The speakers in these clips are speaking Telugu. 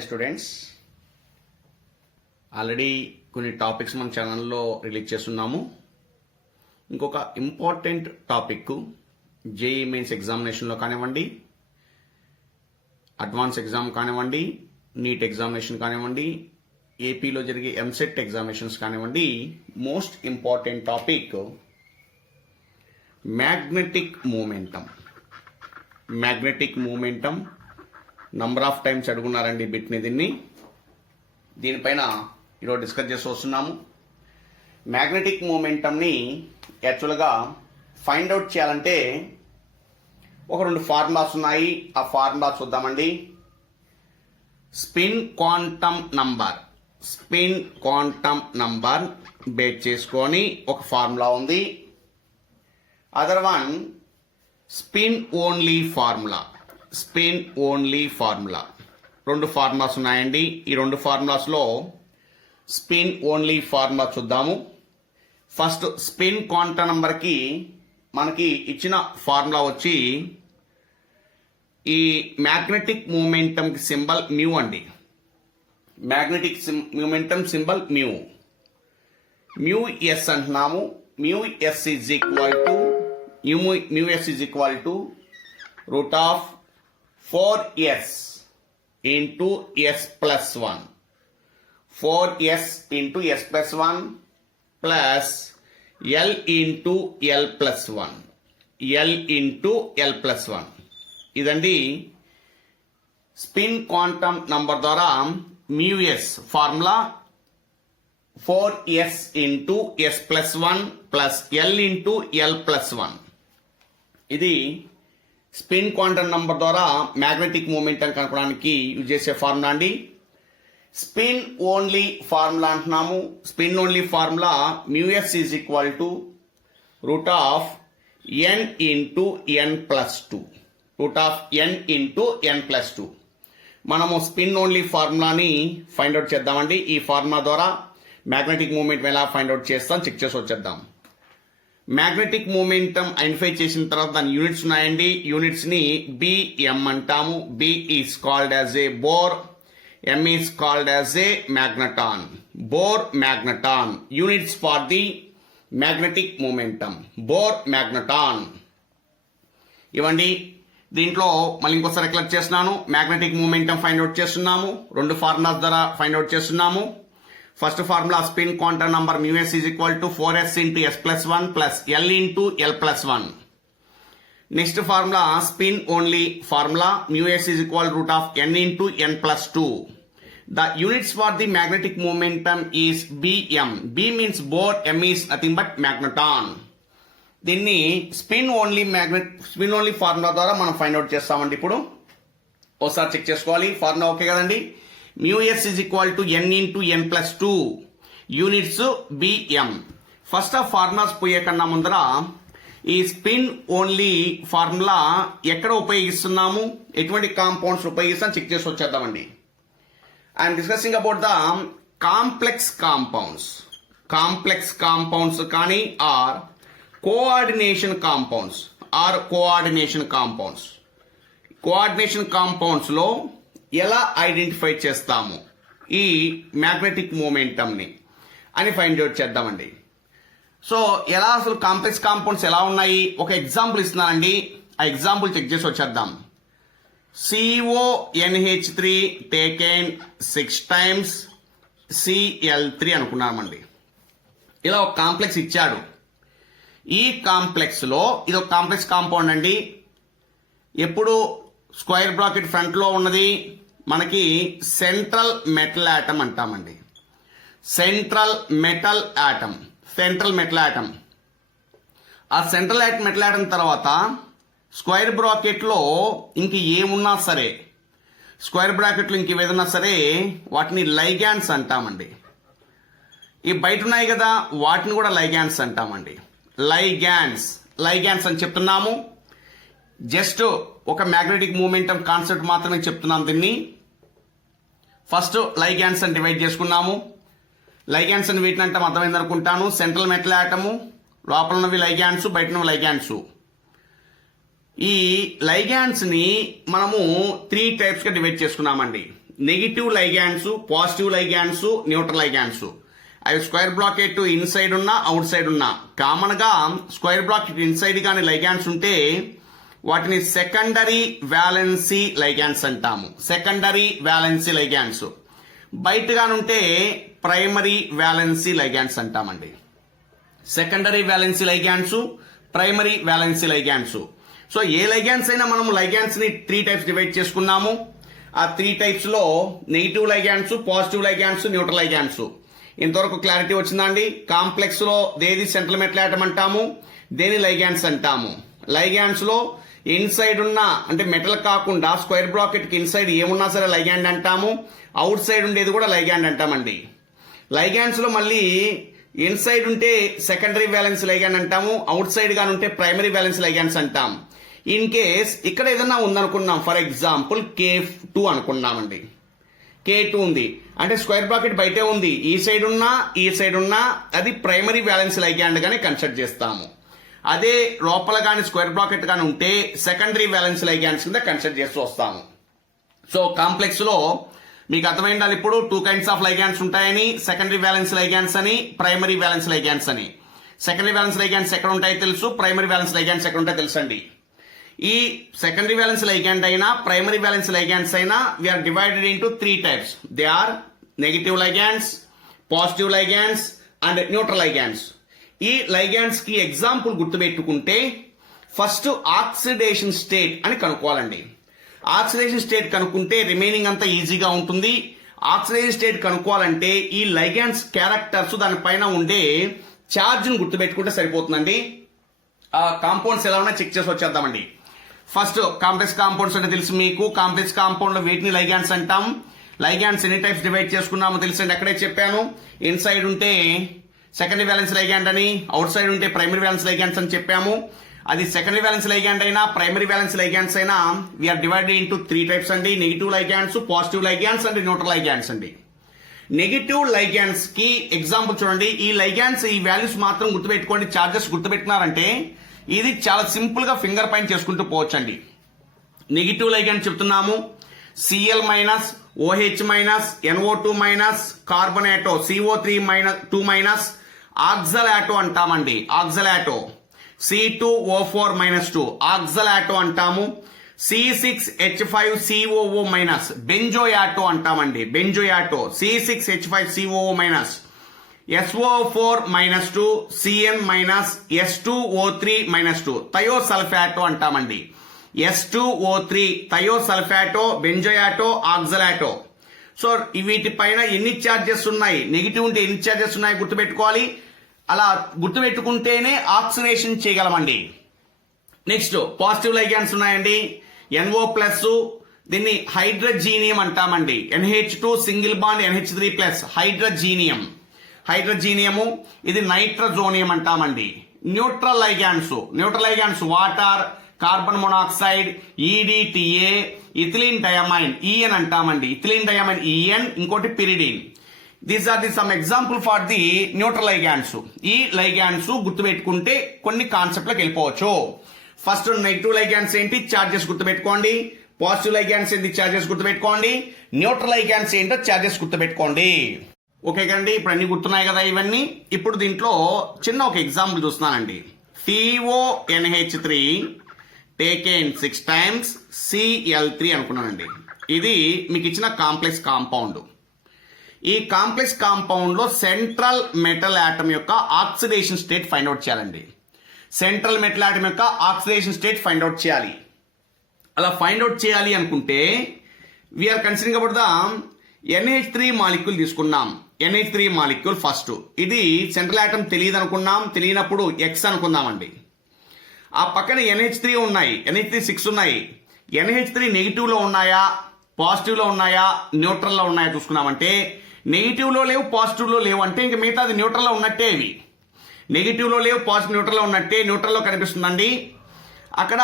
హాయ్ స్టూడెంట్స్, ఆల్రెడీ కొన్ని టాపిక్స్ మన ఛానల్లో రిలీజ్ చేస్తున్నాము. ఇంకొక ఇంపార్టెంట్ టాపిక్ జేఈ మెయిన్స్ ఎగ్జామినేషన్లో కానివ్వండి, అడ్వాన్స్ ఎగ్జామ్ కానివ్వండి, నీట్ ఎగ్జామినేషన్ కానివ్వండి, ఏపీలో జరిగే ఎంసెట్ ఎగ్జామినేషన్స్ కానివ్వండి, most important topic magnetic momentum. Magnetic momentum number of times అడుగున్నారండి బిట్ని. దీనిపైన ఈరోజు డిస్కస్ చేసి వస్తున్నాము. మ్యాగ్నెటిక్ మూమెంటంని యాక్చువల్గా ఫైండ్ అవుట్ చేయాలంటే ఒక రెండు ఫార్ములాస్ ఉన్నాయి. ఆ ఫార్ములా చూద్దామండి. స్పిన్ క్వాంటమ్ నంబర్ బేస్ చేసుకొని ఒక ఫార్ములా ఉంది. Other one spin only formula. రెండు ఫార్ములాస్ ఉన్నాయండి. ఈ రెండు ఫార్ములాస్లో స్పిన్ ఓన్లీ ఫార్ములా చూద్దాము. ఫస్ట్ స్పిన్ క్వాంటమ్ నంబర్కి మనకి ఇచ్చిన ఫార్ములా వచ్చి ఈ మ్యాగ్నెటిక్ మూమెంటంకి సింబల్ మ్యూ అండి. Magnetic momentum symbol mu s అంటున్నాము. Mu s is equal to root of 4s into s plus 1. 4s into s plus 1 plus l into l plus 1. l into l plus 1. ఇదండి స్పిన్ క్వాంటమ్ నంబర్ ద్వారా మ్యూఎస్ formula 4s into s plus 1 plus l into l plus 1. ఇది స్పిన్ క్వాంటమ్ నంబర్ ద్వారా మ్యాగ్నెటిక్ మూమెంటం కనుక్కోవడానికి యూజ్ చేసే ఫార్ములా అండి. స్పిన్ ఓన్లీ ఫార్ములా అంటున్నాము. Spin only formula mu s is equal to root of n into n plus 2. మనము స్పిన్ ఓన్లీ ఫార్ములాని ఫైండ్ అవుట్ చేద్దామండి. ఈ ఫార్ములా ద్వారా మ్యాగ్నెటిక్ మూమెంట్ ఎలా ఫైండ్ అవుట్ చేస్తాం చెక్ చేసి వచ్చేద్దాం. మ్యాగ్నెటిక్ మూమెంటం ఐడెంటిఫై చేసిన తర్వాత దాని యూనిట్స్ ఉన్నాయండి. యూనిట్స్ ని బిఎం అంటాము. B is called as a Bohr, M is called as a magneton. Bohr magneton units for the magnetic momentum. Bohr magneton ఇవ్వండి. దీంట్లో మళ్ళీ ఇంకోసారి రికలెక్ట్ చేస్తున్నాను. మ్యాగ్నెటిక్ మూమెంటం ఫైండ్ అవుట్ చేస్తున్నాము. రెండు ఫార్ములాస్ ద్వారా ఫైండ్ అవుట్ చేస్తున్నాము. First formula spin quantum number mu s is equal to 4s into s plus 1 plus l into l plus 1. Next formula spin only formula mu s is equal root of n into n plus 2. The units for the magnetic momentum is bm. b means Bohr, m is nothing but magneton. దీన్ని స్పిన్ ఓన్లీ ఫార్ములా ద్వారా మనం ఫైండ్ అవుట్ చేస్తామండి. ఇప్పుడు ఒకసారి చెక్ చేసుకోవాలి. ఫార్ములా ఓకే కదండి. Mu s is equal to n into n plus 2. Units BM. First of formulas పోయే కన్నా ముందర ఈ స్పిన్ ఓన్లీ ఫార్ములా ఎక్కడ ఉపయోగిస్తున్నాము, ఎటువంటి కాంపౌండ్స్ ఉపయోగిస్తాం చెక్ చేసి వచ్చేద్దామండి. I'm discussing about the complex compounds కానీ ఆర్ కోఆర్డినేషన్ కాంపౌండ్స్ లో ఎలా ఐడెంటిఫై చేస్తాము ఈ మ్యాగ్నెటిక్ మూమెంటంని అని ఫైండ్ అవుట్ చేద్దామండి. సో ఎలా అసలు కాంప్లెక్స్ కాంపౌండ్స్ ఎలా ఉన్నాయి ఒక ఎగ్జాంపుల్ ఇస్తున్నానండి. ఆ ఎగ్జాంపుల్ చెక్ చేసి వచ్చేద్దాం. CONH3 టేకెన్ 6 times Cl3 అనుకున్నామండి. ఇలా ఒక కాంప్లెక్స్ ఇచ్చాడు. ఈ కాంప్లెక్స్ లో ఇది ఒక కాంప్లెక్స్ కాంపౌండ్ అండి. ఎప్పుడు స్క్వేర్ బ్రాకెట్ ఫ్రంట్ లో ఉన్నది మనకి సెంట్రల్ మెటల్ ఆటం అంటామండి. Central metal atom. ఆ సెంట్రల్ మెటల్ ఆటం తర్వాత స్క్వేర్ బ్రాకెట్ లో ఇంక ఏమున్నా సరే, స్క్వేర్ బ్రాకెట్ లో ఇంక ఏదన్నా సరే వాటిని లైగాండ్స్ అంటామండి. ఈ బయట ఉన్నాయి కదా వాటిని కూడా లైగాండ్స్ అంటామండి. లైగాండ్స్ అని చెప్తున్నాము. జస్ట్ ఒక మ్యాగ్నెటిక్ మూమెంటం కాన్సెప్ట్ మాత్రమే చెప్తున్నాం. దీన్ని ఫస్ట్ లైగాండ్స్ అని డివైడ్ చేసుకున్నాము. లైగాండ్స్ అని వీటిని అంటే అర్థమైంది అనుకుంటాను. సెంట్రల్ మెటల్ ఆటము, లోపల ఉన్నవి లైగాండ్స్, బయట ఉన్నవి లైగాండ్స్. ఈ లైగాండ్స్ ని మనము 3 టైప్స్ గా డివైడ్ చేసుకున్నామండి. Negative ligands, positive ligands, neutral ligands. అవి స్క్వేర్ బ్లాకెట్ ఇన్సైడ్ ఉన్నా అవుట్ సైడ్ ఉన్నా కామన్ గా స్క్వేర్ బ్లాకెట్ ఇన్సైడ్ గాని లైగాండ్స్ ఉంటే వాటిని సెకండరీ వ్యాలెన్సీ లైగాండ్స్ అంటాము. Secondary valency ligands. బయటగానుంటే ప్రైమరీ వ్యాలెన్సీ లైగాండ్స్ అంటామండి. Secondary valency ligands, primary valency ligands. So ఏ లైగాండ్స్ అయినా మనం లైగాండ్స్ ని 3 టైప్స్ డివైడ్ చేసుకున్నాము. ఆ 3 టైప్స్ లో negative ligands, positive ligands, neutral ligands. ఇంతవరకు క్లారిటీ వచ్చిందండి. కాంప్లెక్స్ లో దేని సెంట్రల్ మెటల్ ఆటం అంటాము, దేని లైగాండ్స్ అంటాము. లైగాండ్స్ లో ఇన్సైడ్ ఉన్న అంటే మెటల్ కాకుండా స్క్వేర్ బ్రాకెట్ కి ఇన్సైడ్ ఏమున్నా సరే లైగాండ్ అంటాము. అవుట్ సైడ్ ఉండేది కూడా లైగాండ్ అంటామండి. లైగాండ్స్ లో మళ్ళీ ఇన్సైడ్ ఉంటే సెకండరీ వ్యాలెన్స్ లైగాండ్ అంటాము, అవుట్ సైడ్ గాని ఉంటే ప్రైమరీ వ్యాలెన్స్ లైగాండ్స్ అంటాం. ఇన్ కేస్ ఇక్కడ ఏదన్నా ఉందనుకున్నాం, ఫర్ ఎగ్జాంపుల్ K2 అనుకున్నామండి. K2 ఉంది అంటే స్క్వేర్ బ్రాకెట్ బయటే ఉంది, ఈ సైడ్ ఉన్నా అది ప్రైమరీ వ్యాలెన్స్ లైగాండ్ గానే కన్సిడర్ చేస్తాము. అదే లోపల గాని స్క్వేర్ బ్రాకెట్ గాని ఉంటే సెకండరీ వ్యాలెన్స్ లైగాండ్స్ కింద కన్సిడర్ చేస్తూ వస్తాము. సో కాంప్లెక్స్ లో మీకు అర్థమైండాలి ఇప్పుడు 2 కైండ్స్ ఆఫ్ లైగాండ్స్ ఉంటాయని, సెకండరీ వ్యాలెన్స్ లైగాండ్స్ అని, ప్రైమరీ వ్యాలెన్స్ లైగాండ్స్ అని. సెకండరీ వ్యాలెన్స్ లైగాండ్స్ ఎక్కడ ఉంటాయో తెలుసు, ప్రైమరీ వ్యాలెన్స్ లైగాండ్స్ ఎక్కడ ఉంటాయో తెలుసండి. ఈ సెకండరీ వ్యాలెన్స్ లైగాండ్ అయినా ప్రైమరీ వ్యాలెన్స్ లైగాండ్స్ అయినా we are divided into 3 types. They are negative ligands, positive ligands and neutral ligands. ఈ లైగాండ్స్ కి ఎగ్జాంపుల్ గుర్తుపెట్టుకుంటే ఫస్ట్ ఆక్సిడేషన్ స్టేట్ అని కనుక్కోవాలండి. ఆక్సిడేషన్ స్టేట్ కనుక్కుంటే రిమైనింగ్ అంతా ఈజీగా ఉంటుంది. ఆక్సిడేషన్ స్టేట్ కనుక్కోవాలంటే ఈ లైగాండ్స్ క్యారెక్టర్స్ దానిపైన ఉండే ఛార్జ్ ను గుర్తుపెట్టుకుంటే సరిపోతుందండి. ఆ కాంపౌండ్స్ ఎలా ఉన్నా చెక్ చేసి వచ్చేద్దామండి. ఫస్ట్ కాంప్లెక్స్ కాంపౌండ్స్ అంటే తెలుసు మీకు. కాంప్లెక్స్ కాంపౌండ్ లో వీటిని లైగాండ్స్ అంటాం. లైగాండ్స్ ఎన్ని టైప్స్ డివైడ్ చేసుకున్నామో తెలుసండి, అక్కడే చెప్పాను. ఇన్సైడ్ ఉంటే సెకండరీ వ్యాలెన్స్ లైగాండ్ అని, అవుట్ సైడ్ ఉంటే ప్రైమరీ వ్యాలెన్స్ లైగాండ్స్ అని చెప్పాము. అది సెకండరీ వ్యాలెన్స్ లైగాండ్ అయినా ప్రైమరీ వ్యాలెన్స్ లైగాండ్స్ అయినా వీఆర్ డివైడెడ్ ఇంటూ 3 టైప్స్ అండి. Negative ligands, positive ligands and neutral ligands అండి. నెగిటివ్ లైగాండ్స్ కి ఎగ్జాంపుల్ చూడండి. ఈ లైగాండ్స్ ఈ వాల్యూస్ మాత్రం గుర్తుపెట్టుకోండి. చార్జెస్ గుర్తుపెట్టుకున్నారంటే ఇది చాలా సింపుల్ గా ఫింగర్ పాయింట్ చేసుకుంటూ పోవచ్చండి. నెగిటివ్ లైగాండ్ చెప్తున్నాము, Cl minus, OH minus, NO2 minus, carbonato CO3 minus, oxalato అంటామండి. ఆక్సలాటో C2O4 మైనస్ 2 ఆక్సలాటో అంటాము. C6H5COO మైనస్ బెంజోయాటో అంటామండి. బెంజోయాటో C6H5COO minus, SO4 minus 2 CN minus, S2O3 minus 2 థయోసల్ఫాటో అంటామండి. S2O3 థయోసల్ఫాటో, బెంజోయాటో, ఆక్సలాటో. సో వీటిపైన ఎన్ని ఛార్జెస్ ఉన్నాయి, నెగిటివ్ ఉంటే ఎన్ని ఛార్జెస్ ఉన్నాయి గుర్తుపెట్టుకోవాలి. అలా గుర్తుపెట్టుకుంటేనే ఆక్సిడేషన్ చేయగలమండి. నెక్స్ట్ పాజిటివ్ లైగాండ్స్ ఉన్నాయండి. NO ప్లస్, దీన్ని హైడ్రోజీనియం అంటామండి. NH2 single bond NH3 plus hydrazinium. Hydrazinium ఇది నైట్రోజోనియం అంటామండి. Neutral ligands water, carbon monoxide, EDTA, ethylene diamine EN అంటామండి. ఇథిలిన్ డయామైన్ EN, ఇంకోటి pyridine. These are the some example for the neutral ligands. ఈ లైగాండ్స్ గుర్తుపెట్టుకుంటే కొన్ని కాన్సెప్ట్లకు వెళ్ళిపోవచ్చు. ఫస్ట్ నెగిటివ్ లైగాండ్స్ ఏంటి, చార్జెస్ గుర్తుపెట్టుకోండి. పాజిటివ్ లైగాండ్స్ ఏంటి, చార్జెస్ గుర్తుపెట్టుకోండి. న్యూట్రల్ లైగాండ్స్ ఏంటో చార్జెస్ గుర్తుపెట్టుకోండి. ఓకే కండి, ఇప్పుడు అన్ని గుర్తున్నాయి కదా ఇవన్నీ. ఇప్పుడు దీంట్లో చిన్న ఒక ఎగ్జాంపుల్ చూస్తున్నానండి. CONH3 టేకెన్ 6 టైమ్స్ Cl3 అనుకున్నానండి. ఇది మీకు ఇచ్చిన కాంప్లెక్స్ కాంపౌండ్. ఈ కాంప్లెక్స్ కాంపౌండ్ లో సెంట్రల్ మెటల్ ఆటమ్ యొక్క ఆక్సిడేషన్ స్టేట్ ఫైండ్ అవుట్ చేయాలండి. సెంట్రల్ మెటల్ ఆటమ్ యొక్క ఆక్సిడేషన్ స్టేట్ ఫైండ్ అవుట్ చేయాలి. అలా ఫైండ్ అవుట్ చేయాలి అనుకుంటే we are considering about the NH3 molecule తీసుకున్నాం. NH3 molecule first. ఇది సెంట్రల్ ఆటమ్ తెలియదు అనుకున్నాం. తెలియనప్పుడు X అనుకుందామండి. ఆ పక్కన NH3 ఉన్నాయి, NH3 6 ఉన్నాయి. NH3 నెగిటివ్ లో ఉన్నాయా, పాజిటివ్ లో ఉన్నాయా, న్యూట్రల్ లో ఉన్నాయా చూసుకున్నామంటే నెగిటివ్ లో లేవు, పాజిటివ్ లో లేవు అంటే ఇంక మిగతా అది న్యూట్రల్ లో ఉన్నట్టే. ఇవి నెగిటివ్ లో లేవు, పాజిటివ్ న్యూట్రల్ లో ఉన్నట్టే. న్యూట్రల్ లో కనిపిస్తుందండి. అక్కడ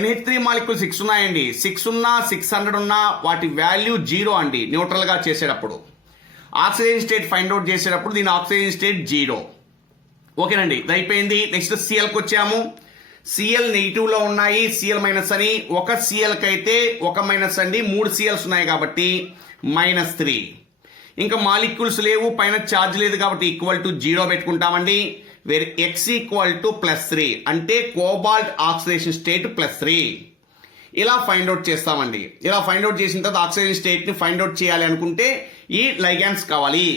NH3 మాలిక్యూల్ 6 ఉన్నాయండి. 6 ఉన్నా 600 ఉన్నా వాటి వాల్యూ 0 అండి. న్యూట్రల్ గా చేసేటప్పుడు ఆక్సిజన్ స్టేట్ ఫైండ్ అవుట్ చేసేటప్పుడు దీని ఆక్సిజన్ స్టేట్ 0. ఓకేనండి, ఇది అయిపోయింది. నెక్స్ట్ Cl కి వచ్చాము. సిఎల్ నెగిటివ్ లో ఉన్నాయి, సిఎల్ మైనస్ అని. ఒక సిఎల్ కైతే ఒక మైనస్ అండి, 3 సిఎల్స్ ఉన్నాయి కాబట్టి -3. ఇంకా మాలిక్యూల్స్ లేవు, పైన ఛార్జ్ లేదు కాబట్టి ఈక్వల్ టు 0 పెట్టుకుంటామండి. వేర్ x ఈక్వల్ టు +3 అంటే కోబాల్ట్ ఆక్సిడేషన్ స్టేట్ +3. ఇలా ఫైండ్ అవుట్ చేస్తామండి. ఇలా ఫైండ్ అవుట్ చేసిన తర్వాత ఆక్సిడేషన్ స్టేట్ ని ఫైండ్ అవుట్ చేయాలి అనుకుంటే ఈ లైగాండ్స్ కావాలి.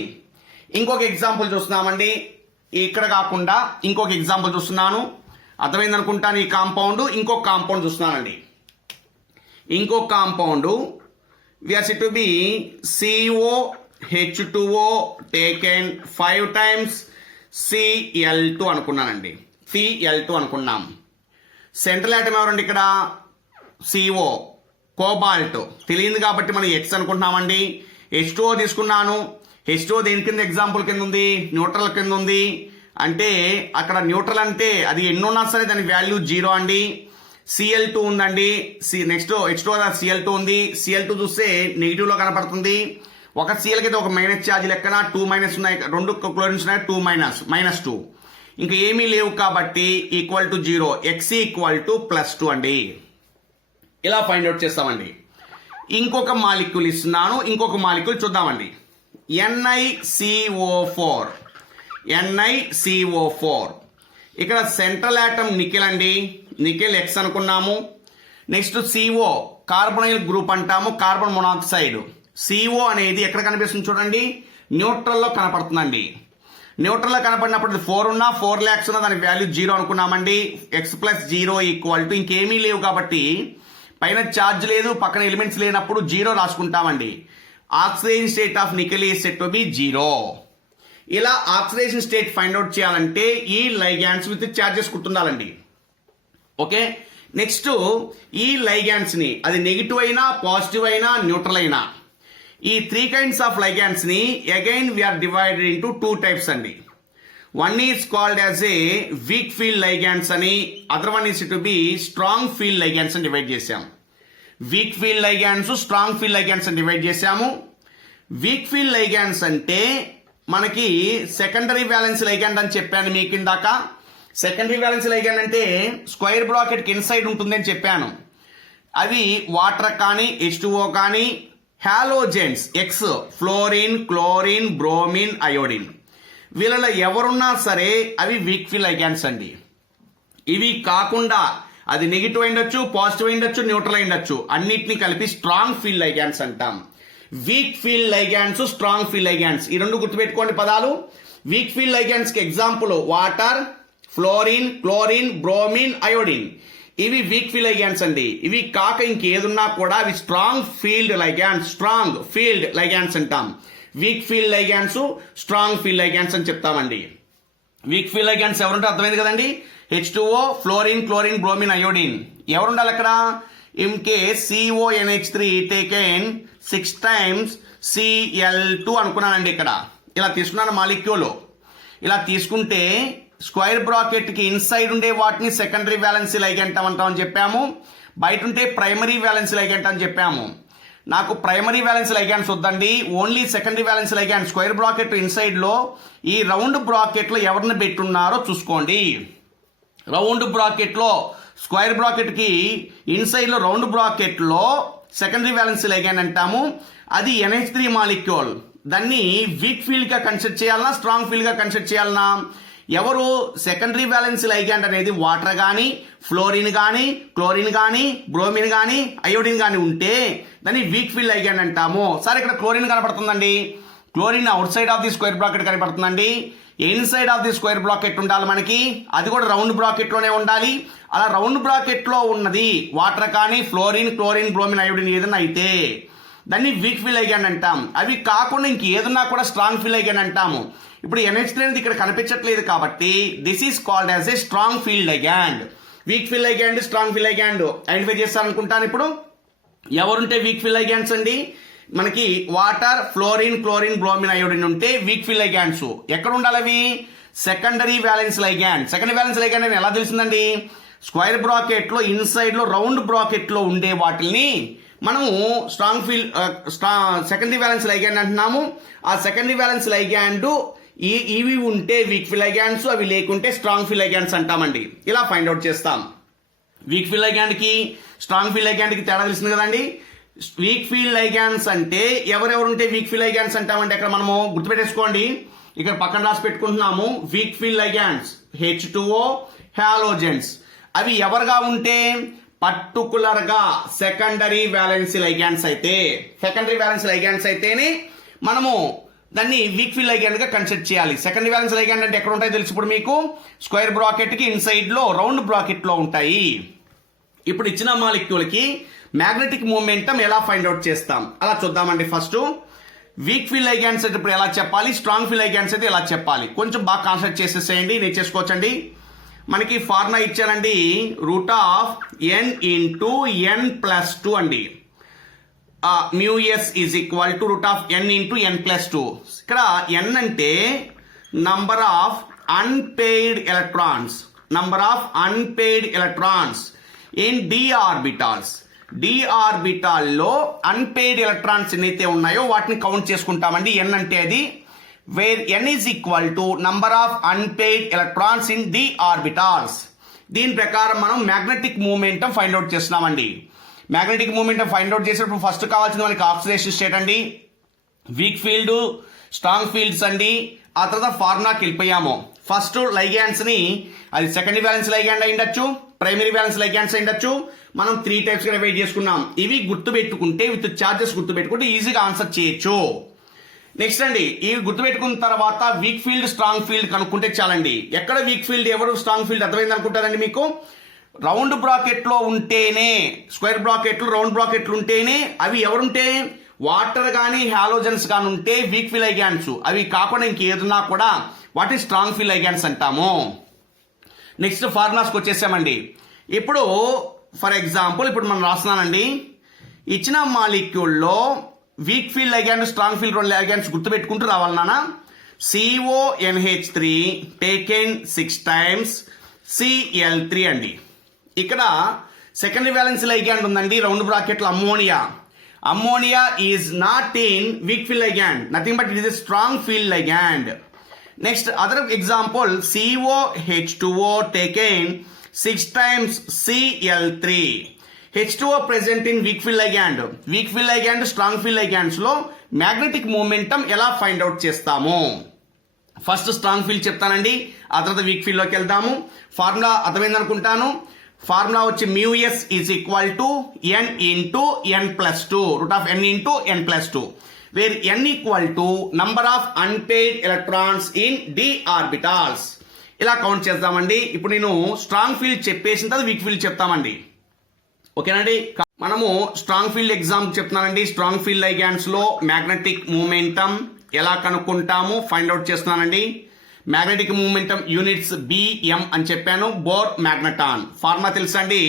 ఇంకొక ఎగ్జాంపుల్ చూస్తున్నామండి. ఇక్కడ కాకుండా ఇంకొక ఎగ్జాంపుల్ చూస్తున్నాను, అర్థమైంది అనుకుంటాను. ఈ కాంపౌండ్ ఇంకొక కాంపౌండ్ చూస్తున్నానండి. ఇంకొక compound we are said to be COH2O taken 5 times Cl2 అనుకున్నానండి. Cl2 అనుకున్నాం. సెంట్రల్ ఆటమ్ ఎవరండి ఇక్కడ? CO, కోబాల్ట్ తెలియదు కాబట్టి మనం X అనుకుంటున్నామండి. H2O తీసుకున్నాను. H2O దేని కింద ఎగ్జాంపుల్ కింద ఉంది? న్యూట్రల్ కింద ఉంది. అంటే అక్కడ న్యూట్రల్ అంటే అది ఎన్ని ఉన్నా సరే దాని వాల్యూ 0 అండి. Cl2 ఉందండి. నెక్స్ట్ H2O Cl2 ఉంది. Cl2 చూస్తే నెగిటివ్ లో కనపడుతుంది. ఒక Cl కి ఒక మైనస్ ఛార్జ్ లెక్కన 2 మైనస్ ఉన్నాయి, 2 క్లోరిన్స్ ఉన్నాయి, 2 -2. ఇంకా ఏమీ లేవు కాబట్టి equal to 0. X equal to +2 అండి. ఇలా ఫైండ్ అవుట్ చేస్తామండి. ఇంకొక మాలిక్యూల్ ఇస్తున్నాను, ఇంకొక మాలిక్యూల్ చూద్దామండి. NiCO4. ఇక్కడ సెంట్రల్ ఆటమ్ నికెల్ అండి. నికెల్ X అనుకున్నాము. నెక్స్ట్ CO కార్బొనైల్ గ్రూప్ అంటాము, కార్బన్ మొనాక్సైడ్. CO అనేది ఎక్కడ కనిపిస్తుంది చూడండి, న్యూట్రల్లో కనపడుతుందండి. న్యూట్రల్లో కనపడినప్పుడు 4 ఉన్నా 4 lakhs ఉన్నా దాని వాల్యూ 0 అనుకున్నామండి. X + 0 ఈక్వల్ టు ఇంకేమీ లేవు కాబట్టి పైన ఛార్జ్ లేదు, పక్కన ఎలిమెంట్స్ లేనప్పుడు 0 రాసుకుంటామండి. Oxidation state of nickel is said to be 0. ఇలా ఆక్సిడేషన్ స్టేట్ ఫైండ్ అవుట్ చేయాలంటే ఈ లైగాండ్స్ విత్ ఛార్జెస్ గుర్తుండాలండి. ఓకే, నెక్స్ట్ ఈ లైగాండ్స్ ని అది నెగిటివ్ అయినా పాజిటివ్ అయినా న్యూట్రల్ అయినా ఈ 3 kinds ఆఫ్ లైగాండ్స్ ని again we are divided into 2 types అండి. One is called as a weak field ligands అని, other one is to be strong field ligands అని డివైడ్ చేశాము. Weak field ligands, strong field ligands అని డివైడ్ చేశాము. వీక్ ఫీల్డ్ లైగాండ్స్ అంటే మనకి సెకండరీ వ్యాలెన్స్ లైగాండ్ అని చెప్పాను మీకు ఇందాక. సెకండరీ వ్యాలెన్స్ లైగాండ్ అంటే స్క్వేర్ బ్రాకెట్ కి ఇన్సైడ్ ఉంటుంది అని చెప్పాను. అవి వాటర్ కానీ H2O కానీ halogens X, fluorine, chlorine, bromine, iodine, వీళ్ళలో ఎవరున్నా సరే అవి వీక్ ఫీల్డ్ లైగాండ్స్ అండి. ఇవి కాకుండా అది నెగిటివ్ అయిండొచ్చు, పాజిటివ్ అయిండొచ్చు, న్యూట్రల్ అయిండొచ్చు, అన్నిటిని కలిపి స్ట్రాంగ్ ఫీల్డ్ లైగాండ్స్ అంటాం. Weak field ligands, strong field ligands, ఈ రెండు గుర్తుపెట్టుకోండి పదాలు. వీక్ ఫీల్డ్ లైగాండ్స్ కి example water, fluorine, chlorine, bromine, iodine. ఇవి వీక్ ఫీల్డ్ లైగాండ్స్ అండి. ఇవి కాక ఇంకేదున్నా కూడా అవి స్ట్రాంగ్ ఫీల్డ్ లైగాండ్స్ అంటాం. Weak field ligands, strong field ligands అని చెప్తామండి. వీక్ ఫీల్డ్ లైగాండ్స్ ఎవరుంటే అర్థమైంది కదండి. H2O, fluorine, chlorine, bromine, iodine. ఎవరుండాలి అక్కడ? In case CONH3 taken 6 times Cl2 అనుకున్నానండి. ఇక్కడ ఇలా తీసుకున్నాను మాలిక్యూల్. ఇలా తీసుకుంటే స్క్వేర్ బ్రాకెట్ కి ఇన్సైడ్ ఉండే వాటిని సెకండరీ వ్యాలెన్సీ లైగెంట్ అంటామని చెప్పాము. బయట ఉంటే ప్రైమరీ వ్యాలెన్సీ లైగెంట్ అని చెప్పాము. నాకు ప్రైమరీ వ్యాలెన్సీ లైగాండ్స్ వద్దండి, only secondary valency ligand. Square bracket inside లో ఈ రౌండ్ బ్రాకెట్ లో ఎవరిని పెట్టున్నారో చూసుకోండి. రౌండ్ బ్రాకెట్ లో స్క్వేర్ బ్రాకెట్ కి ఇన్సైడ్ లో రౌండ్ బ్రాకెట్ లో సెకండరీ వ్యాలెన్సీ లైగాండ్ అంటాము. అది NH3 మాలిక్యూల్. దాన్ని వీక్ ఫీల్డ్ గా కన్సిడర్ చేయాలన్నా, స్ట్రాంగ్ ఫీల్డ్ గా కన్సిడర్ చేయాలన్నా? ఎవరు సెకండరీ వ్యాలెన్సీ లైగాండ్ అనేది వాటర్ కానీ, ఫ్లోరిన్ కానీ, క్లోరిన్ కానీ, బ్రోమిన్ కానీ, అయోడిన్ కానీ ఉంటే దాన్ని వీక్ ఫీల్డ్ లైగాండ్ అంటాము. సరే, ఇక్కడ క్లోరిన్ కనపడుతుందండి. Chlorine outside of the square bracket కనపడుతుందండి. Inside of the square bracket ఉండాలి మనకి, అది కూడా రౌండ్ బ్రాకెట్ లోనే ఉండాలి. అలా రౌండ్ బ్రాకెట్ లో ఉన్నది వాటర్ కానీ, ఫ్లోరిన్, క్లోరిన్, బ్రోమిన్, అయోడిన్ ఏదైనా అయితే దాన్ని వీక్ ఫీల్డ్ లైగాండ్ అంటాం. అవి కాకుండా ఇంకేదన్నా కూడా స్ట్రాంగ్ ఫీల్డ్ లైగాండ్ అంటాము. ఇప్పుడు NH3 అనేది ఇక్కడ కనిపించట్లేదు కాబట్టి this is called as a strong field ligand. Weak field ligand, strong field ligand identify చేస్తారనుకుంటాను. ఇప్పుడు ఎవరుంటే వీక్ ఫీల్డ్ లైగాండ్స్ అండి? మనకి water, fluorine, chlorine, bromine, iodine ఉంటే వీక్ ఫీల్డ్ లైగాండ్స్. ఎక్కడ ఉండాలి అవి? Secondary valence ligand. Secondary valence ligand అని ఎలా తెలిసిందండి? స్క్వేర్ బ్రాకెట్ లో ఇన్సైడ్ లో రౌండ్ బ్రాకెట్ లో ఉండే వాటిని మనము strong field secondary valence ligand అంటున్నాము. ఆ సెకండరీ వ్యాలెన్స్ లైగాండ్ ఇవి ఉంటే వీక్ ఫిల్ లిగాండ్స్, అవి లేకుంటే స్ట్రాంగ్ ఫిల్ లిగాండ్స్ అంటామండి. ఇలా ఫైండ్ అవుట్ చేస్తాం. వీక్ ఫిల్ లిగాండ్ కి స్ట్రాంగ్ ఫిల్ లిగాండ్ కి తేడా తెలిసింది కదండి. వీక్ ఫీల్డ్ లైగాన్స్ అంటే ఎవరెవరు ఉంటే వీక్ ఫీల్డ్ లైగాన్స్ అంటామంటే అక్కడ మనము గుర్తుపెట్టేసుకోండి, ఇక్కడ పక్కన రాసి పెట్టుకుంటున్నాము. Week field ligands H2O halogens, అవి ఎవరుగా ఉంటే పర్టికులర్ గా సెకండరీ వ్యాలెన్సీ లైగాన్స్ అయితే, సెకండరీ వ్యాలెన్సీ లైగాన్స్ అయితేనే మనము దాన్ని వీక్ ఫీల్డ్ లైగాండ్ గా కన్సిడర్ చేయాలి. సెకండరీ వ్యాలెన్స్ లైగాండ్ అంటే ఎక్కడ ఉంటాయో తెలుసు ఇప్పుడు మీకు. స్క్వేర్ బ్రాకెట్ కి ఇన్సైడ్ లో రౌండ్ బ్రాకెట్ లో ఉంటాయి. ఇప్పుడు ఇచ్చిన మాలిక్యూల్ కి మ్యాగ్నెటిక్ మూమెంటం ఎలా ఫైండ్ అవుట్ చేస్తాం అలా చూద్దామండి. ఫస్ట్ వీక్ ఫీల్డ్ లైగాండ్స్ అయితే ఇప్పుడు ఎలా చెప్పాలి, స్ట్రాంగ్ ఫీల్డ్ లైగాండ్స్ అయితే ఎలా చెప్పాలి, కొంచెం బాగా కాన్సన్ట్రేట్ చేసేసేయండి, నేర్చేసుకోవచ్చండి. మనకి ఫార్ములా ఇచ్చారండి, √n/n+2 అండి. μs is equal to √n/n+2. ఇక్కడ n అంటే number of unpaired electrons, number of unpaired electrons in d orbitals. d ఆర్బిటాల్లో అన్పెయిడ్ ఎలక్ట్రాన్స్ ఎన్నైతే ఉన్నాయో వాటిని కౌంట్ చేసుకుంటామండి. n అంటే అది, where n is equal to number of unpaired electrons in d orbitals. దీని ప్రకారం మనం మ్యాగ్నెటిక్ మూమెంటం ఫైండ్ అవుట్ చేస్తున్నామండి. మ్యాగ్నెటిక్ మూమెంటం ఫైండ్ అవుట్ చేసేటప్పుడు ఫస్ట్ కావాల్సింది మనకి ఆక్సిడేషన్ స్టేట్ అండి, వీక్ ఫీల్డ్, స్ట్రాంగ్ ఫీల్డ్స్ అండి. ఆ తర్వాత ఫార్ములాకి వెళ్ళిపోయాము. ఫస్ట్ లైగాండ్స్ ని, అది సెకండరీ బ్యాలెన్స్ లైగాండ్ అయి ఉండొచ్చు, ప్రైమరీ బ్యాలెన్స్ లైగాండ్స్ అయి ఉండొచ్చు. మనం 3 టైప్స్ గా డివైడ్ చేసుకున్నాం. ఇవి గుర్తుపెట్టుకుంటే, విత్ చార్జెస్ గుర్తుపెట్టుకుంటే ఈజీగా ఆన్సర్ చేయొచ్చు. నెక్స్ట్ అండి, ఇవి గుర్తుపెట్టుకున్న తర్వాత వీక్ ఫీల్డ్, స్ట్రాంగ్ ఫీల్డ్ కనుక్కుంటే చాలండి. ఎక్కడ వీక్ ఫీల్డ్, ఎవరు స్ట్రాంగ్ ఫీల్డ్ అర్థమైంది అనుకుంటారండి మీకు. రౌండ్ బ్రాకెట్ లో ఉంటేనే, స్క్వేర్ బ్రాకెట్లు, రౌండ్ బ్రాకెట్లు ఉంటేనే, అవి ఎవరుంటే వాటర్ కానీ హాలోజన్స్ కానీ ఉంటే వీక్ ఫీల్డ్ లైగాండ్స్. అవి కాకుండా ఇంకేదన్నా కూడా వాటి స్ట్రాంగ్ ఫీల్డ్ లైగాండ్స్ అంటాము. నెక్స్ట్ ఫార్ములాస్కి వచ్చేసామండి. ఇప్పుడు ఫర్ ఎగ్జాంపుల్ ఇప్పుడు మనం రాస్తున్నానండి, ఇచ్చిన మాలిక్యూల్లో weak field ligand, strong field ligands గుర్తుపెట్టుకుంటూ రావాలి నాన్న. CONH3 టేకెన్ 6 టైమ్స్ Cl3 అండి. ఇక్కడ సెకండరీ వ్యాలెన్స్ లైగాండ్ ఉందండి రౌండ్ బ్రాకెట్లో, ammonia. Ammonia is not in weak field ligand, nothing but it is a strong field ligand. Next other example COH2O taken 6 times Cl3. H2O present in weak field ligand. Weak field ligand, strong field ligands లో మ్యాగ్నెటిక్ మూమెంటం ఎలా ఫైండ్ అవుట్ చేస్తాము. ఫస్ట్ స్ట్రాంగ్ ఫీల్డ్ చెప్తానండి, ఆ తర్వాత వీక్ ఫీల్డ్ లోకి వెళ్దాము. ఫార్ములా అర్థమైంది అనుకుంటాను. ఫార్ములా వచ్చి μs is equal to n/n+2, √n/n+2, where n equal to number of unpaired electrons in d orbitals. ఇలా కౌంట్ చేద్దామండి. ఇప్పుడు నేను స్ట్రాంగ్ ఫీల్డ్ చెప్పేసిన తర్వాత వీక్ ఫీల్డ్ చెప్తామండి, ఓకేనండి. మనము స్ట్రాంగ్ ఫీల్డ్ ఎగ్జాంపుల్ చెప్తున్నానండి. స్ట్రాంగ్ ఫీల్డ్ లైగాండ్స్ లో మ్యాగ్నెటిక్ మూమెంటం ఎలా కనుక్కుంటాము ఫైండ్ అవుట్ చేస్తున్నానండి. మ్యాగ్నెటిక్ మూమెంటం యూనిట్స్ BM అని చెప్పాను, బోర్ మ్యాగ్నెటాన్. ఫార్ములా తెలుసండి,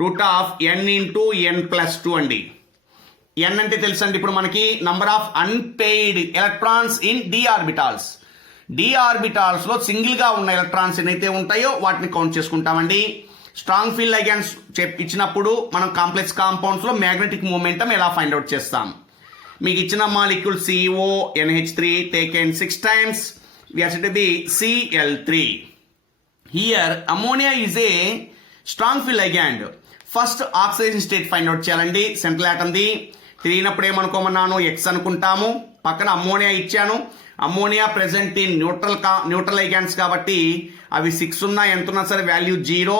√n/n+2 అండి. n అంటే తెలుసండి ఇప్పుడు మనకి number of unpaired electrons in d orbitals. d orbitals లో సింగిల్ గా ఉన్న ఎలక్ట్రాన్స్ ఏదైతే ఉంటాయో వాటిని కౌంట్ చేసుకుంటామండి. స్ట్రాంగ్ ఫీల్డ్ లైగాండ్స్ ఇచ్చినప్పుడు మనం కాంప్లెక్స్ కాంపౌండ్స్ లో మ్యాగ్నెటిక్ మూమెంటం ఎలా ఫైండ్ అవుట్ చేస్తాం. మీకు ఇచ్చిన molecule CONH3 taken 6 times, we are said to be Cl3. Here ammonia is a strong field ligand. First oxidation state find out చేయాలండి. సెంట్రల్ ఆటమ్ ది తిరిగినప్పుడు ఏమనుకోమన్నాను, X అనుకుంటాము. పక్కన అమ్మోనియా ఇచ్చాను. Ammonia present in neutral ligands కాబట్టి అవి 6 ఉన్నా ఎంత ఉన్నా సరే వాల్యూ 0.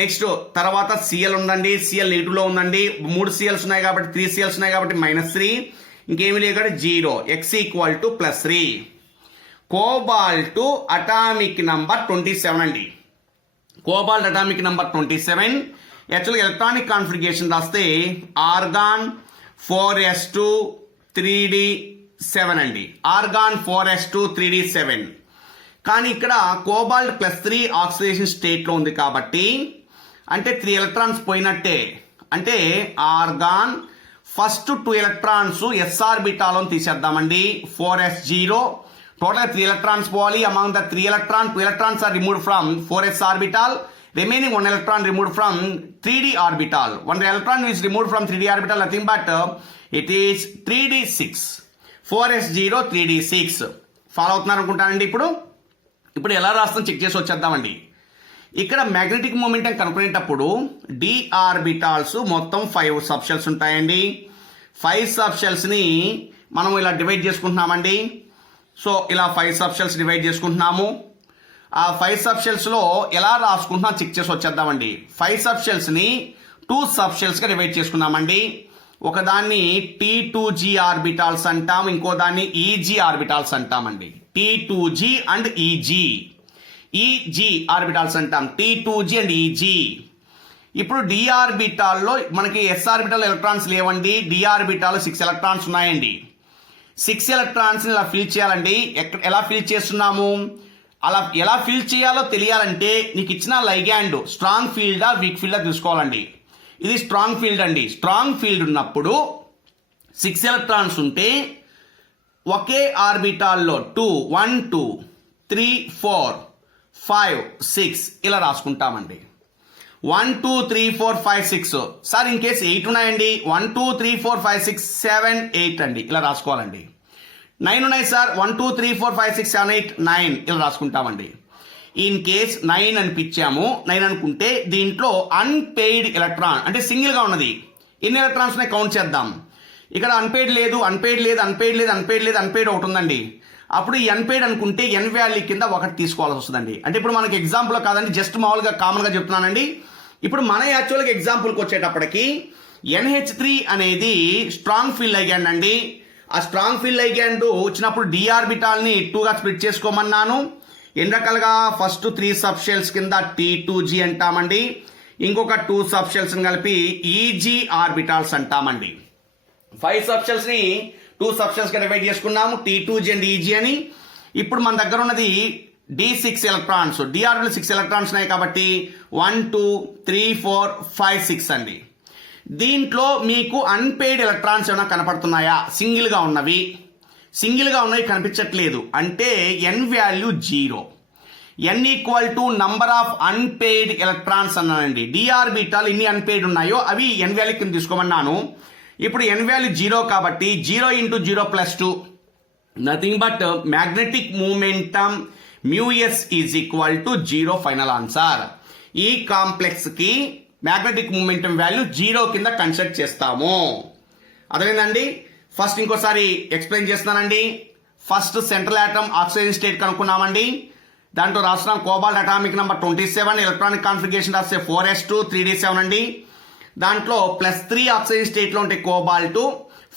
నెక్స్ట్ తర్వాత Cl ఉందండి, Cl నెగిటివ్ ఉందండి. 3 Cls ఉన్నాయి కాబట్టి 3 Cls ఉన్నాయి కాబట్టి -3, ఇంకేమి లేదు కాబట్టి 0. X equal to +3. Cobalt atomic number 27 అండి. Cobalt atomic number 27. యాక్చువల్గా ఎలక్ట్రానిక్ కాన్ఫిగరేషన్ రాస్తే ఆర్గాన్ 4s2 3d7 అండి. Organ 4s2 3d7. కానీ ఇక్కడ కోబాల్ట్ +3 ఆక్సిడేషన్ స్టేట్ లో ఉంది కాబట్టి అంటే 3 ఎలక్ట్రాన్స్ పోయినట్టే. అంటే argon first 2 electrons s orbital తీసేద్దామండి. 4s0, టోటల్ 3 ఎలక్ట్రాన్స్ పోవాలి. Among the 3 electron 2 electrons are removed from 4s orbital. Remaining 1 electron removed from 3d orbital. 1 electron is removed from 3d orbital, nothing but it is 3d6. 4s0 3d6. Follow అవుతున్నారు అనుకుంటానండి. ఇప్పుడు ఎలా రాస్తాం చెక్ చేసి వచ్చేద్దామండి. ఇక్కడ మ్యాగ్నెటిక్ మూమెంటం కనుక్కునేటప్పుడు డి ఆర్బిటాల్స్ మొత్తం 5 సబ్షెల్స్ ఉంటాయండి. 5 సబ్షెల్స్ని మనం ఇలా డివైడ్ చేసుకుంటున్నామండి. సో ఇలా 5 సబ్షెల్స్ డివైడ్ చేసుకుంటున్నాము. ఆ 5 సబ్షెల్స్లో ఎలా రాసుకుంటున్నా చెక్ చేసి వచ్చేద్దామండి. 5 సబ్షెల్స్ని 2 సబ్షెల్స్గా డివైడ్ చేసుకున్నామండి. ఒకదాన్ని T2G ఆర్బిటాల్స్ అంటాం, ఇంకో దాన్ని EG ఆర్బిటాల్స్ అంటామండి. T2G అండ్ EG ఆర్బిటాల్స్ అంటాం. T2G and EG. ఇప్పుడు డి ఆర్బిటాల్లో మనకి ఎస్ ఆర్బిటాల్ ఎలక్ట్రాన్స్ లేవండి. డి ఆర్బిటాల్ 6 ఎలక్ట్రాన్స్ ఉన్నాయండి. 6 ఎలక్ట్రాన్స్ ఇలా ఫిల్ చేయాలండి. ఎలా ఫిల్ చేస్తున్నాము, అలా ఎలా ఫిల్ చేయాలో తెలియాలంటే నీకు ఇచ్చిన లైగ్యాండ్ స్ట్రాంగ్ ఫీల్డా వీక్ ఫీల్డా చూసుకోవాలండి. ఇది స్ట్రాంగ్ ఫీల్డ్ అండి. స్ట్రాంగ్ ఫీల్డ్ ఉన్నప్పుడు 6 ఎలక్ట్రాన్స్ ఉంటే ఒకే ఆర్బిటాల్లో 2 1 2 3 4 5 6 ఇలా రాసుకుంటామండి. 1 2 3 4 5 6. సార్ ఇన్ కేసు 8 ఉన్నాయండి. 1 2 3 4 5 6 7 8 అండి, ఇలా రాసుకోవాలండి. 9 ఉన్నాయి సార్. 1 2 3 4 5 6 7 8 9 ఇలా రాసుకుంటామండి. ఇన్ కేస్ 9 అనిపించాము, 9 అనుకుంటే దీంట్లో అన్పెయిడ్ ఎలక్ట్రాన్ అంటే సింగిల్గా ఉన్నది ఎన్ని ఎలక్ట్రాన్స్ కౌంట్ చేద్దాం. ఇక్కడ అన్పెయిడ్ లేదు, అన్పెయిడ్ లేదు, అన్పెయిడ్ లేదు, అన్పెయిడ్ లేదు, అన్పెయిడ్ ఒకటి ఉందండి. అప్పుడు ఈ అన్పెయిడ్ అనుకుంటే ఎన్ వాల్యూ కింద ఒకటి తీసుకోవాల్సి వస్తుందండి. అంటే ఇప్పుడు మనకి ఎగ్జాంపుల్ కాదండి, జస్ట్ మామూలుగా కామన్గా చెప్తున్నానండి. ఇప్పుడు మన యాక్చువల్గా ఎగ్జాంపుల్కి వచ్చేటప్పటికి NH3 అనేది స్ట్రాంగ్ ఫీల్డ్ లైగ్యాండ్ అండి. ఆ స్ట్రాంగ్ ఫీల్డ్ లైగ్యాండ్ వచ్చినప్పుడు డి ఆర్బిటాల్ని 2గా స్ప్లిట్ చేసుకోమన్నాను. ఎన్ని రకాలుగా, ఫస్ట్ 3 సబ్షెల్స్ కింద T2G అంటామండి. ఇంకొక 2 సబ్షెల్స్ కలిపి EG ఆర్బిటాల్స్ అంటామండి. 5 సబ్షెల్స్ ని 2 సబ్షెల్స్ గా డివైడ్ చేసుకున్నాము, T2G అండ్ EG అని. ఇప్పుడు మన దగ్గర ఉన్నది D6 electrons. D orbital 6 electrons ఉన్నాయి కాబట్టి 1 2 3 4 5 6 అండి. దీంట్లో మీకు అన్పెయిడ్ ఎలక్ట్రాన్స్ ఏమైనా కనపడుతున్నాయా? సింగిల్గా ఉన్నవి కనిపించట్లేదు అంటే n value 0. N equal to number of unpaired electrons అన్నానండి. డి ఆర్బిటాల్ ఎన్ని అన్పెయిడ్ ఉన్నాయో అవి ఎన్ వాల్యూ కింద తీసుకోమన్నాను. ఇప్పుడు ఎన్ వాల్యూ 0 కాబట్టి 0 × 0 + 2 nothing but magnetic moment μs is equal to 0. Final answer. ఈ కాంప్లెక్స్ కి మ్యాగ్నెటిక్ మూమెంటం వాల్యూ 0 కింద కన్సిడర్ చేస్తాము. అర్థమైందండి. ఫస్ట్ ఇంకోసారి ఎక్స్ప్లెయిన్ చేస్తున్నానండి. First central atom oxidation state కనుక్కున్నామండి. దాంట్లో రాస్తున్నాం cobalt atomic number 27, electronic configuration రాస్తే 4s2 3d7 అండి. దాంట్లో +3 ఆక్సిజన్ స్టేట్లో ఉంటే cobalt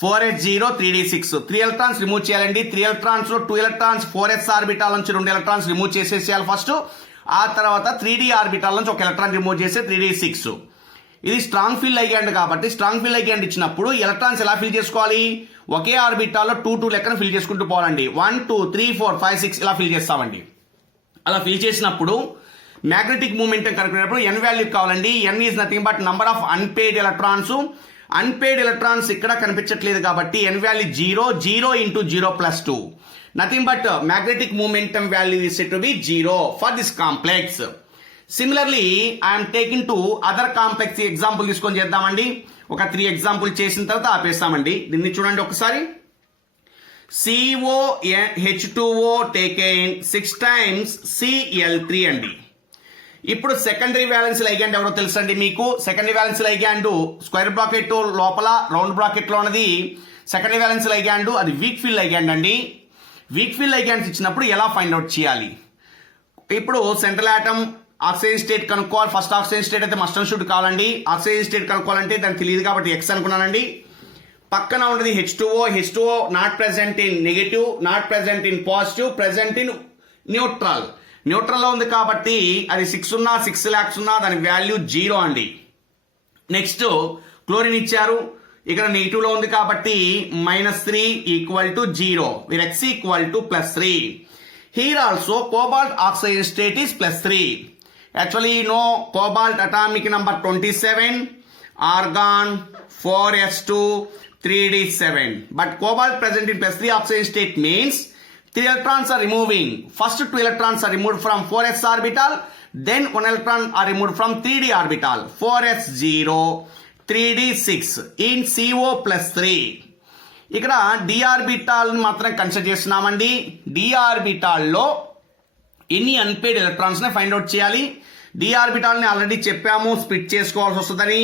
4s0 3d6. 3 electrons remove చేయాలండి. 3 ఎలక్ట్రాన్స్ లో 2 ఎలక్ట్రాన్స్ 4s ఆర్బిటాల్ నుంచి 2 ఎలక్ట్రాన్స్ రిమూవ్ చేసేసేయాలి ఫస్ట్. ఆ తర్వాత 3d ఆర్బిటాల్ నుంచి 1 ఎలక్ట్రాన్ రిమూవ్ చేసి 3d6. ఇది స్ట్రాంగ్ ఫీల్డ్ లైగ్యాండ్ కాబట్టి స్ట్రాంగ్ ఫీల్డ్ లైగ్యాండ్ ఇచ్చినప్పుడు ఎలక్ట్రాన్స్ ఎలా ఫిల్ చేసుకోవాలి, ఒకే ఆర్బిటాల్లో 2 2 లెక్కన ఫిల్ చేసుకుంటూ పోవాలండి. 1 2 3 4 5 6 ఇలా ఫిల్ చేస్తామండి. అలా ఫిల్ చేసినప్పుడు మ్యాగ్నెటిక్ మూమెంటం కనుక్కునేటప్పుడు ఎన్ వాల్యూ కావాలండి. N is nothing but number of unpaired electrons. Unpaired electrons ఇక్కడ కనిపించట్లేదు కాబట్టి n value 0. 0 × 0 + 2 nothing but magnetic moment value is set to be 0 for this complex. Similarly I'm taking to other complex example తీసుకొని చేద్దామండి. ఒక 3 ఎగ్జాంపుల్ చేసిన తర్వాత ఆపేస్తామండి. దీన్ని చూడండి ఒకసారి. COH2O టేకెన్ 6 times Cl3 అండి. ఇప్పుడు సెకండరీ వ్యాలెన్స్ లైగ్యాండ్ ఎవరో తెలుసండి మీకు. Secondary valence ligand square bracket లోపల రౌండ్ బ్రాకెట్ లో ఉన్నది సెకండరీ వ్యాలెన్స్ లైగ్యాండ్. అది వీక్ ఫీల్డ్ లైగ్యాండ్ అండి. వీక్ ఫీల్డ్ లైగ్యాండ్స్ ఇచ్చినప్పుడు ఎలా ఫైండ్ అవుట్ చేయాలి? ఇప్పుడు సెంట్రల్ ఆటమ్ ఆక్సిజన్ స్టేట్ కనుక్కోవాలి. ఫస్ట్ ఆక్సిజన్ స్టేట్ అయితే మస్ట్ అండ్ షుడ్ కావాలండి. ఆక్సిజన్ స్టేట్ కనుక్కోవాలంటే దానికి తెలియదు కాబట్టి X అనుకున్నానండి. పక్కన ఉన్నది H2O not present in negative, not present in positive, present in neutral. న్యూట్రల్లో ఉంది కాబట్టి అది 6 ఉన్నా 6 lakhs ఉన్నా దాని వాల్యూ 0 అండి. నెక్స్ట్ క్లోరిన్ ఇచ్చారు, ఇక్కడ నెగిటివ్ లో ఉంది కాబట్టి -3 = 0. X = +3. Here also cobalt oxide state is +3. Actually, you know cobalt atomic number 27, argon 4s2 3d7. But cobalt present in +3 oxide state means 3 electrons are removing. First 2 electrons are removed from 4s orbital, then 1 electron are removed from 3d orbital. 4s0 3d6 in CO +3. ఇక్కడ డి ఆర్బిటాల్ మాత్రం కన్సిడర్ చేస్తున్నామండి. డి ఆర్బిటాల్లో ఎన్ని అన్పేడ్ ఎలక్ట్రాన్స్ ని ఫైండ్ అవుట్ చేయాలి. డి ఆర్బిటాల్ ని ఆల్రెడీ చెప్పాము, స్ప్లిట్ చేసుకోవాల్సి వస్తుందని.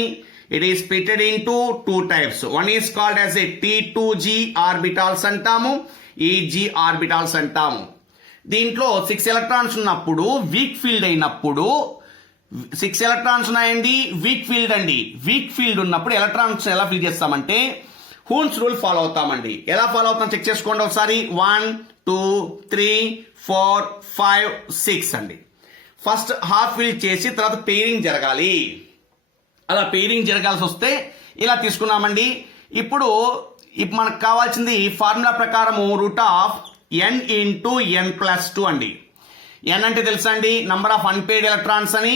It is splitted into 2 types. One is called as A T2G orbitals అంటాము, EG ఆర్బిటాల్స్ అంటాము. దీంట్లో 6 ఎలక్ట్రాన్స్ ఉన్నప్పుడు వీక్ ఫీల్డ్ అయినప్పుడు 6 ఎలక్ట్రాన్స్ ఉన్నాయండి, వీక్ ఫీల్డ్ అండి. వీక్ ఫీల్డ్ ఉన్నప్పుడు ఎలక్ట్రాన్స్ ఎలా ఫిల్ చేస్తామంటే హూన్స్ రూల్ ఫాలో అవుతామండి. ఎలా ఫాలో అవుతాం చెక్ చేసుకోండి ఒకసారి. 1 2 3 4 5 6 అండి. ఫస్ట్ హాఫ్ ఫిల్ చేసి తర్వాత పెయిరింగ్ జరగాలి. అలా పెయిరింగ్ జరగాల్సి వస్తే ఇలా తీసుకున్నామండి. ఇప్పుడు మనకు కావాల్సింది ఫార్ములా ప్రకారము √n × n+2 అండి. n అంటే తెలుసా అండి, నంబర్ ఆఫ్ అన్పేడ్ ఎలక్ట్రాన్స్ అని.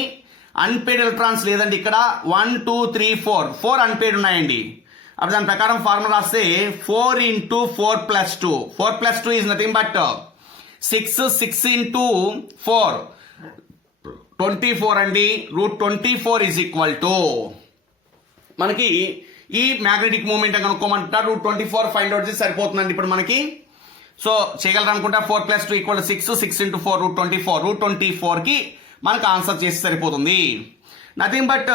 అన్పేడ్ ఎలక్ట్రాన్స్ లేదండి ఇక్కడ. 1 2 3 4 అన్పేడ్ ఉన్నాయండి. అప్పుడు దాని ప్రకారం ఫార్ములా రాస్తే 4 × 4+2. 4+2 ఈజ్ నథింగ్ బట్ 6. 6 × 4 24 అండి. √24 ఈజ్ ఈక్వల్ టు మనకి ఈ మ్యాగ్నెటిక్ మూమెంట్ కనుక్కోమంటారు. √24 ఫైండ్ అవుట్ చేసి సరిపోతుందండి ఇప్పుడు మనకి. సో చేయగలరు అనుకుంటా. 4+2 = 6. 6 × 4 √24. √24 కి మనకు ఆన్సర్ చేసి సరిపోతుంది. నథింగ్ బట్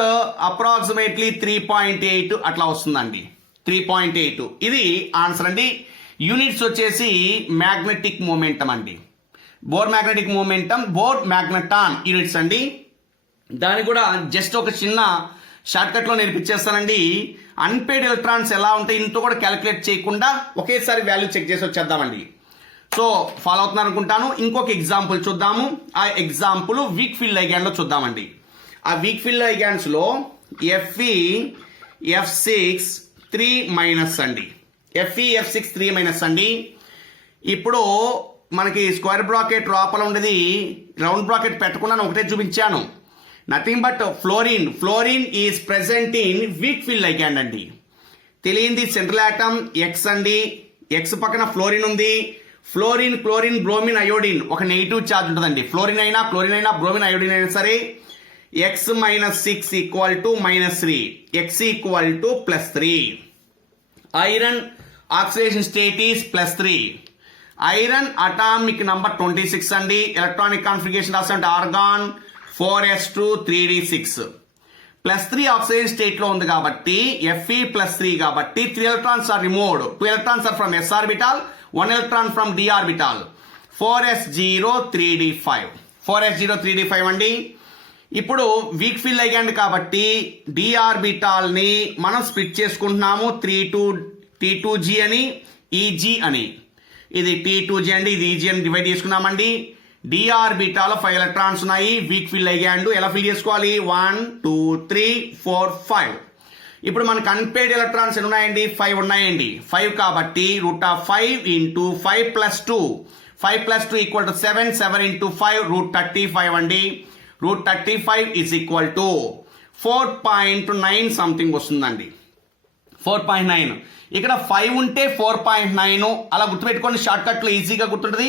అప్రాక్సిమేట్లీ 3.8 అట్లా వస్తుందండి. 3.8 ఇది ఆన్సర్ అండి. యూనిట్స్ వచ్చేసి మ్యాగ్నెటిక్ మూమెంటం అండి. Bohr magnetic momentum, Bohr magneton units అండి. దాన్ని కూడా జస్ట్ ఒక చిన్న షార్ట్ కట్ లో నేర్పించేస్తానండి. అన్పేడ్ ఎలక్ట్రాన్స్ ఎలా ఉంటాయి ఇంత కూడా క్యాలిక్యులేట్ చేయకుండా ఒకేసారి వాల్యూ చెక్ చేసి వచ్చేద్దామండి. సో ఫాలో అవుతున్నారు అనుకుంటాను. ఇంకొక ఎగ్జాంపుల్ చూద్దాము. ఆ ఎగ్జాంపుల్ వీక్ ఫీల్డ్ లైగ్యాండ్ లో చూద్దామండి. ఆ వీక్ ఫీల్డ్ లైగ్యాండ్స్ లో Fe F6 3- అండి. Fe F6 3- అండి. ఇప్పుడు మనకి స్క్వేర్ బ్రాకెట్ లోపల ఉండేది రౌండ్ బ్రాకెట్ పెట్టకుండా ఒకటే చూపించాను. Nothing but fluorine is present in weak field ligand అండి. తెలియంది సెంట్రల్ ఆటమ్ X అండి. X పక్కన ఫ్లోరిన్ ఉంది. ఫ్లోరిన్, క్లోరిన్, బ్రోమిన్, అయోడిన్ ఒక నెగిటివ్ ఛార్జ్ ఉంటుందండి. ఫ్లోరిన్ అయినా, క్లోరిన్ అయినా, బ్రోమిన్, అయోడిన్ అయినా సరే. X - 6 = -3. X = +3. Iron oxidation state is +3. Iron atomic number 26 అండి. ఎలక్ట్రానిక్ కాన్ఫిగరేషన్ రాసంటే argon 4s2 3d6. +3 oxidation state లో ఉంది కాబట్టి Fe +3 కాబట్టి 3 electrons are removed. 2 electrons are from s orbital, 1 electron from d orbital. 4s0 3d5. 4s0 3d5 అండి. ఇప్పుడు వీక్ ఫీల్డ్ లైగ్యాండ్ కాబట్టి డి ఆర్బిటాల్ ని మనం స్ప్లిట్ చేసుకుంటున్నాము. T2G అని, EG అని. ఇది T2G అండి, ఇది EG అని డివైడ్ చేసుకున్నామండి. డి ఆర్బిటాల్ 5 ఎలక్ట్రాన్స్ ఉన్నాయి. వీక్ ఫీల్డ్ లైగ్యాండ్ ఎలా ఫిల్ చేసుకోవాలి? 1 2 3 4 5. ఇప్పుడు మనకు అన్పేడ్ ఎలక్ట్రాన్స్ ఎన్ని ఉన్నాయండి? 5 ఉన్నాయండి. 5 కాబట్టి √5 × 5+2. 5+2 = 7. 7 × 5 √35 అండి. √35 ఈజ్ ఈక్వల్ టు 4.9 సంథింగ్ వస్తుందండి. 4.9. ఇక్కడ 5 ఉంటే 4.9 అలా గుర్తుపెట్టుకోండి. షార్ట్ కట్ లో ఈజీగా గుర్తుంటుంది.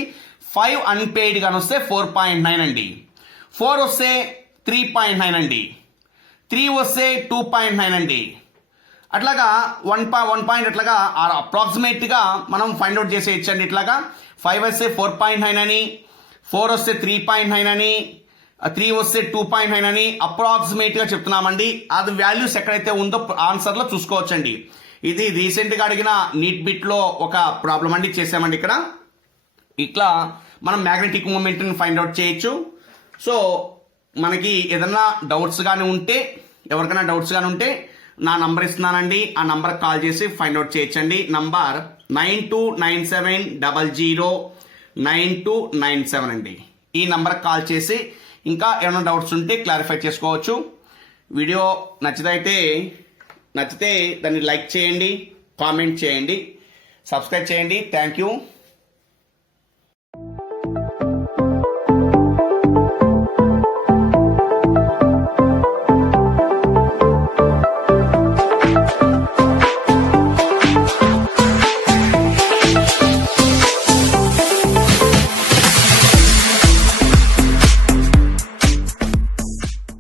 5 అన్పేడ్ గాని వస్తే 4.9 అండి. 4 వస్తే 3.9 అండి. 3 వస్తే 2.9 అండి. అట్లాగా 1 పాయింట్ అట్లాగా అప్రాక్సిమేట్ గా మనం ఫైండ్ అవుట్ చేసేయచ్చండి. ఇట్లాగా 5 వస్తే 4.9 అని, 4 వస్తే 3.9 అని, 3 వస్తే 2.9 అని అప్రాక్సిమేట్ గా చెప్తున్నామండి. అది వాల్యూస్ ఎక్కడైతే ఉందో ఆన్సర్ లో చూసుకోవచ్చండి. ఇది రీసెంట్ గా అడిగిన నీట్ బిట్ లో ఒక ప్రాబ్లం అండి, చేసామండి ఇక్కడ. ఇట్లా మనం మ్యాగ్నెటిక్ మూమెంట్ ని ఫైండ్ అవుట్ చేయొచ్చు. సో మనకి ఏదన్నా డౌట్స్ కానీ ఉంటే, ఎవరికైనా డౌట్స్ కానీ ఉంటే నా నంబర్ ఇస్తున్నానండి. ఆ నంబర్ కాల్ చేసి ఫైండ్ అవుట్ చేయొచ్చండి. నంబర్ 9297009297 అండి. ఈ నంబర్ కాల్ చేసి ఇంకా ఏమైనా డౌట్స్ ఉంటే క్లారిఫై చేసుకోవచ్చు. వీడియో నచ్చితే దాన్ని లైక్ చేయండి, కామెంట్ చేయండి, సబ్స్క్రైబ్ చేయండి. Thank you.